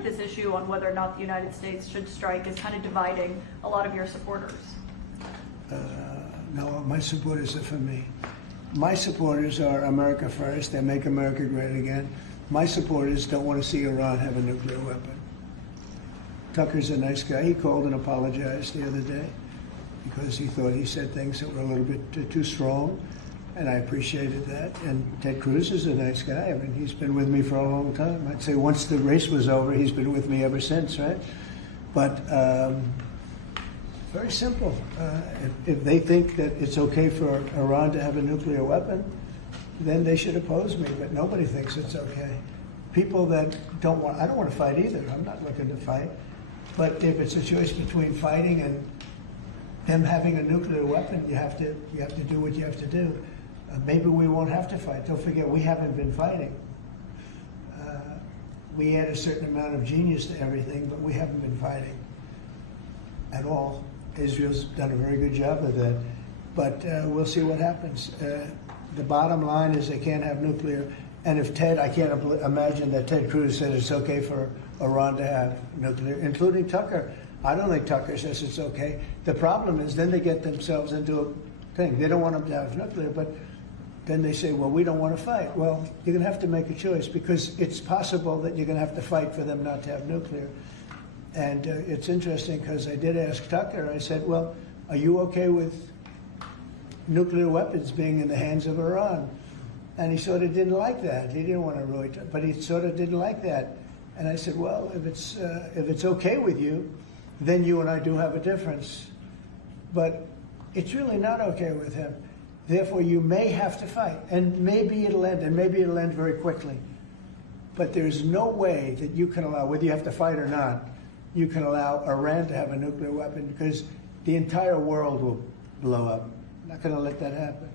like this issue on whether or not the United States should strike is kind of dividing a lot of your supporters. No, my supporters are for me. My supporters are America first. They make America great again. My supporters don't want to see Iran have a nuclear weapon. Tucker's a nice guy. He called and apologized the other day because he thought he said things that were a little bit too strong, and I appreciated that. And Ted Cruz is a nice guy. I mean, he's been with me for a long time. I'd say once the race was over, he's been with me ever since, right? But very simple. If they think that it's okay for Iran to have a nuclear weapon, then they should oppose me. But nobody thinks it's okay. People that don't want, I don't want to fight either. I'm not looking to fight. But if it's a choice between fighting and them having a nuclear weapon, you have to do what you have to do. Maybe we won't have to fight. Don't forget, we haven't been fighting. We add a certain amount of genius to everything, but we haven't been fighting at all. Israel's done a very good job of that. But we'll see what happens. The bottom line is they can't have nuclear. And if Ted, I can't imagine that Ted Cruz said it's okay for Iran to have nuclear, including Tucker. I don't think Tucker says it's okay. The problem is then they get themselves into a thing. They don't want them to have nuclear, but then they say, well, we don't want to fight. Well, you're going to have to make a choice because it's possible that you're going to have to fight for them not to have nuclear. And it's interesting because I did ask Tucker, I said, well, are you okay with nuclear weapons being in the hands of Iran? And he sort of didn't like that. He didn't want to really, but he sort of didn't like that. And I said, well, if it's okay with you, then you and I do have a difference. But it's really not okay with him. Therefore, you may have to fight, and maybe it'll end, and maybe it'll end very quickly. But there's no way that you can allow, whether you have to fight or not, you can allow Iran to have a nuclear weapon because the entire world will blow up. I'm not going to let that happen.